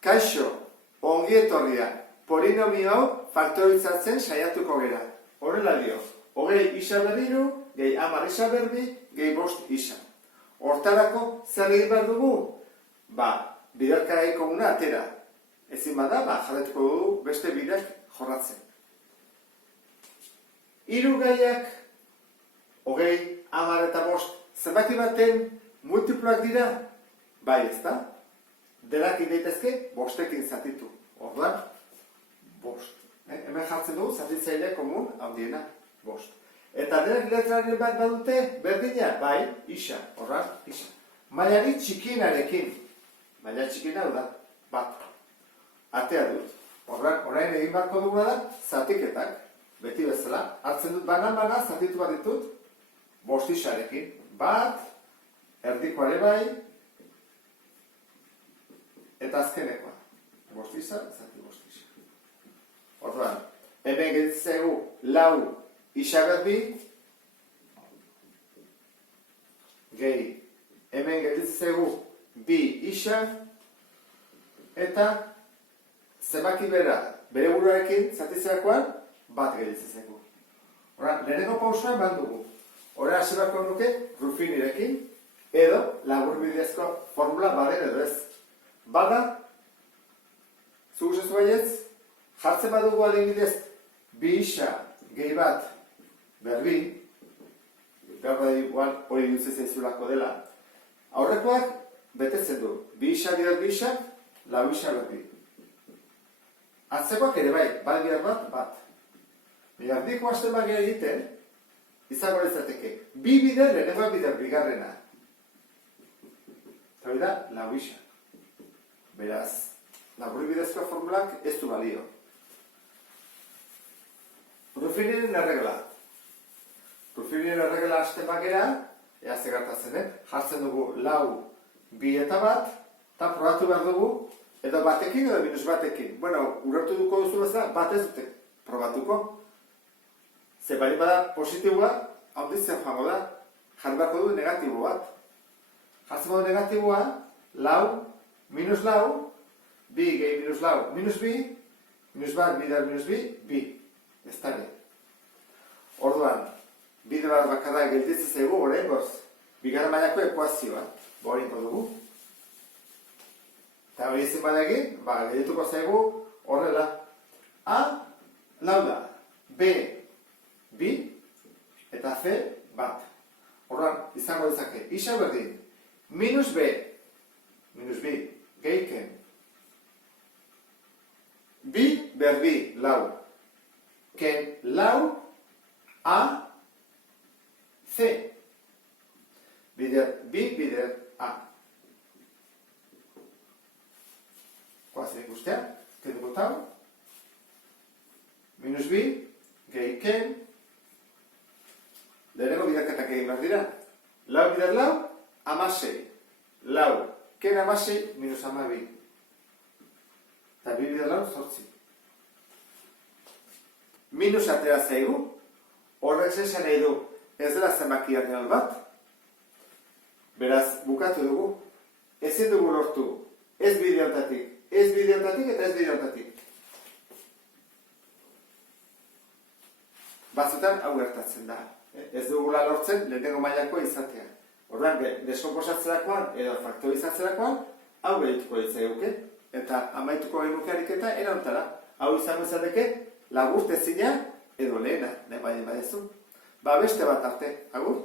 Kaixo, ongi etorria, polinomio hau faktorizatzen saiatuko gera. Horrela dio, 20 isa berdiru, gehi 10 isa berdi, gehi 5 isa. Hortarako zer egin behar dugu? Biderka komuna atera. Ezin bada, jarretuko dugu beste bideak jorratzen. Hiru gaiak, 20, 10 eta 5, zenbaki baten multiploak dira? Bai, ez da? Denak daitezke 5ekin zatitu. Orduan, 5. Hemen jartzen dugu zatitzaile komun handiena 5. Eta denak letraren bat badute berdina? Bai, isa. Orduan, isa. Mailari txikienarekin. Maila txikiena da, bat. Atea dut. Orduan, orain egin beharko duguna da zatiketak. Beti bezala, hartzen dut banan-bana zatitu bat ditut 5 isarekin. Bat, erdikoa ere bai, eta azkenekoa. 5 isa, zati 5 isa. Orduan, hemen gelditzegu 4 isa berdi, gehi, hemen gelditzegu 2 isa, eta zenbaki bere buruarekin zatitzerakoan bat gelditzeko. Orduan, lehenengo pausua eman dugu. Horren hasi beharko nuke Ruffinirekin, edo laburbidezko formula baden edo ez. Bada, zugusezu baietz, jartzen badugu adibidez 2 isa gehi bat berbi, gaur da igual hori dutze zaizulako dela, aurrekoak betetzen du. 2 isa bidez 2 isa, 4 isa berbi. Atzekoak ere bai, bat bidez bat. Erdiko hasten bagia egiten, izango izateke, 2 bider lehenengoa bider bigarrena. Eta hori da, 4 isa. Beraz, laburbidezko formulak ez du balio. Ruffiniren erregla. Ruffiniren erregla hasten bagera, ea zegartatzen, jartzen dugu 4, 2 eta 1, eta probatu behar dugu, edo batekin edo minus batekin. Bueno, urertu duko duzu bezala, bat ez dute probatuko. Ze bali bada positiboa, handitzen joango da, jarri beharko du negatibo bat. Jartzen badu negatiboa, 4, minus 4, 2 gehi minus 4, minus 2, minus bat, bider minus 2, 2. Ez tari. Orduan, bide bat bakarra gelditzen zaigu, oraingoz, bigarren mailako ekuazioa, horrengo dugu. Eta hori ezin badegin, geldituko zaigu horrela. A, 4 da, B, 2, eta C, bat. Orduan, izango dezake, isa berdin, minus B, gehiken. 2 berbi, 4. Ken 4, A, C. Bider, B, bider, A. Koazen ikustea, kenduko tau. Minus B, gehiken. Lehenengo biderketak egin behar dira. 4 bider 4, 16. 4, ken 16, minus 12. Eta 2 bider 4, 8. Minus atera zaigu, horrek zesan nahi du, ez dela zenbaki arginal bat. Beraz, bukatu dugu. Ezin dugu lortu, ez bide hontatik eta ez bide hontatik. Batzutan hau gertatzen da. Ez dugula lortzen lehenengo mailako izatea. Orduan, deskomposatzerakoan edo faktorizatzerakoan hau behituko ditzaiguke. Eta amaituko genuke ariketa erantara. Hau izango izateke laburtezina edo lehena, nahi baina badezu. Beste bat arte, agur?